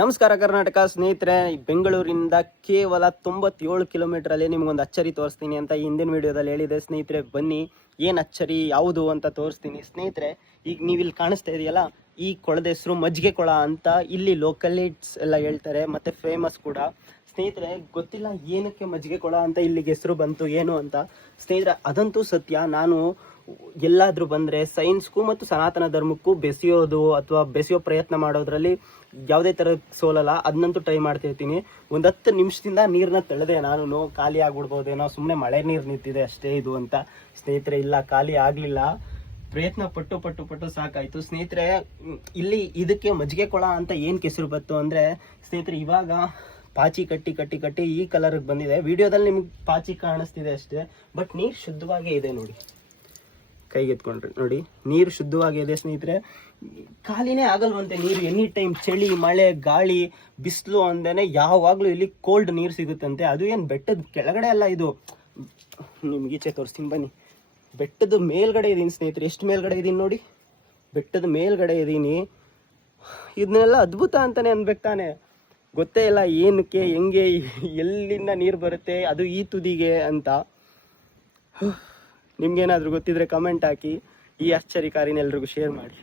ನಮಸ್ಕಾರ ಕರ್ನಾಟಕ ಸ್ನೇಹಿತರೆ, ಬೆಂಗಳೂರಿಂದ ಕೇವಲ 97 ಕಿಲೋಮೀಟರ್ ಅಲ್ಲಿ ನಿಮ್ಗೊಂದು ಅಚ್ಚರಿ ತೋರಿಸ್ತೀನಿ ಅಂತ ಹಿಂದಿನ ವಿಡಿಯೋದಲ್ಲಿ ಹೇಳಿದೆ. ಸ್ನೇಹಿತರೆ ಬನ್ನಿ, ಏನು ಅಚ್ಚರಿ ಯಾವುದು ಅಂತ ತೋರಿಸ್ತೀನಿ. ಸ್ನೇಹಿತರೆ, ಈಗ ನೀವು ಇಲ್ಲಿ ಕಾಣಿಸ್ತಾ ಇದೆಯಲ್ಲ, ಈ ಕೊಳದ ಹೆಸರು ಮಜ್ಜಿಗೆ ಕೊಳ ಅಂತ ಇಲ್ಲಿ ಲೋಕಲಿಟ್ಸ್ ಎಲ್ಲ ಹೇಳ್ತಾರೆ, ಮತ್ತೆ ಫೇಮಸ್ ಕೂಡ. ಸ್ನೇಹಿತರೆ, ಗೊತ್ತಿಲ್ಲ ಏನಕ್ಕೆ ಮಜ್ಜಿಗೆ ಕೊಳ ಅಂತ ಇಲ್ಲಿಗೆ ಹೆಸರು ಬಂತು ಏನು ಅಂತ. ಸ್ನೇಹಿತರೆ, ಅದಂತೂ ಸತ್ಯ. ನಾನು ಎಲ್ಲಾದ್ರೂ ಬಂದರೆ ಸೈನ್ಸ್ಗೂ ಮತ್ತು ಸನಾತನ ಧರ್ಮಕ್ಕೂ ಬೆಸೆಯೋದು ಅಥವಾ ಬೆಸೆಯೋ ಪ್ರಯತ್ನ ಮಾಡೋದ್ರಲ್ಲಿ ಯಾವುದೇ ಥರ ಸೋಲಲ್ಲ. ಅದನ್ನಂತೂ ಟ್ರೈ ಮಾಡ್ತಿರ್ತೀನಿ. ಒಂದು 10 ನಿಮಿಷದಿಂದ ನೀರನ್ನ ತಳೆದೆ ನಾನು. ಖಾಲಿ ಆಗ್ಬಿಡ್ಬೋದೇನೋ, ಸುಮ್ಮನೆ ಮಳೆ ನೀರು ನಿಂತಿದೆ ಅಷ್ಟೇ ಇದು ಅಂತ. ಸ್ನೇಹಿತರೆ, ಇಲ್ಲ, ಖಾಲಿ ಆಗಲಿಲ್ಲ. ಪ್ರಯತ್ನ ಪಟ್ಟು ಸಾಕಾಯಿತು. ಸ್ನೇಹಿತರೆ, ಇಲ್ಲಿ ಇದಕ್ಕೆ ಮಜ್ಜಿಗೆ ಕೊಳ ಅಂತ ಏನು ಹೆಸರು ಬಂತು ಅಂದರೆ, ಸ್ನೇಹಿತರೆ, ಇವಾಗ ಪಾಚಿ ಕಟ್ಟಿ ಈ ಕಲರ್ಗೆ ಬಂದಿದೆ. ವಿಡಿಯೋದಲ್ಲಿ ನಿಮ್ಗೆ ಪಾಚಿ ಕಾಣಿಸ್ತಿದೆ ಅಷ್ಟೇ, ಬಟ್ ನೀರು ಶುದ್ಧವಾಗೇ ಇದೆ. ನೋಡಿ, ಕೈಗೆ ಎತ್ಕೊಂಡ್ರಿ ನೋಡಿ, ನೀರು ಶುದ್ಧವಾಗಿದೆ. ಸ್ನೇಹಿತರೆ, ಖಾಲಿನೇ ಆಗಲ್ವಂತೆ ನೀರು. ಎನಿ ಟೈಮ್ ಚಳಿ, ಮಳೆ, ಗಾಳಿ, ಬಿಸಿಲು ಅಂದೇನೆ ಯಾವಾಗಲೂ ಇಲ್ಲಿ ಕೋಲ್ಡ್ ನೀರು ಸಿಗುತ್ತಂತೆ. ಅದು ಏನು ಬೆಟ್ಟದ ಕೆಳಗಡೆ ಅಲ್ಲ, ಇದು ನಿಮ್ಗೆ ಈಚೆ ತೋರಿಸ್ತೀನಿ ಬನ್ನಿ. ಬೆಟ್ಟದ ಮೇಲ್ಗಡೆ ಇದ್ದೀನಿ ಸ್ನೇಹಿತರೆ. ಎಷ್ಟು ಮೇಲ್ಗಡೆ ಇದ್ದೀನಿ ನೋಡಿ, ಬೆಟ್ಟದ ಮೇಲ್ಗಡೆ ಇದ್ದೀನಿ. ಇದನ್ನೆಲ್ಲ ಅದ್ಭುತ ಅಂತಾನೆ ಅನ್ಬೇಕು ತಾನೆ. ಗೊತ್ತೇ ಇಲ್ಲ ಏನಕ್ಕೆ, ಹೆಂಗೆ, ಎಲ್ಲಿಂದ ನೀರು ಬರುತ್ತೆ ಅದು ಈ ತುದಿಗೆ ಅಂತ. ನಿಮ್ಗೇನಾದರೂ ಗೊತ್ತಿದ್ರೆ ಕಮೆಂಟ್ ಹಾಕಿ. ಈ ಆಶ್ಚರ್ಯಕಾರಿನ ಎಲ್ರಿಗೂ ಶೇರ್ ಮಾಡಿ.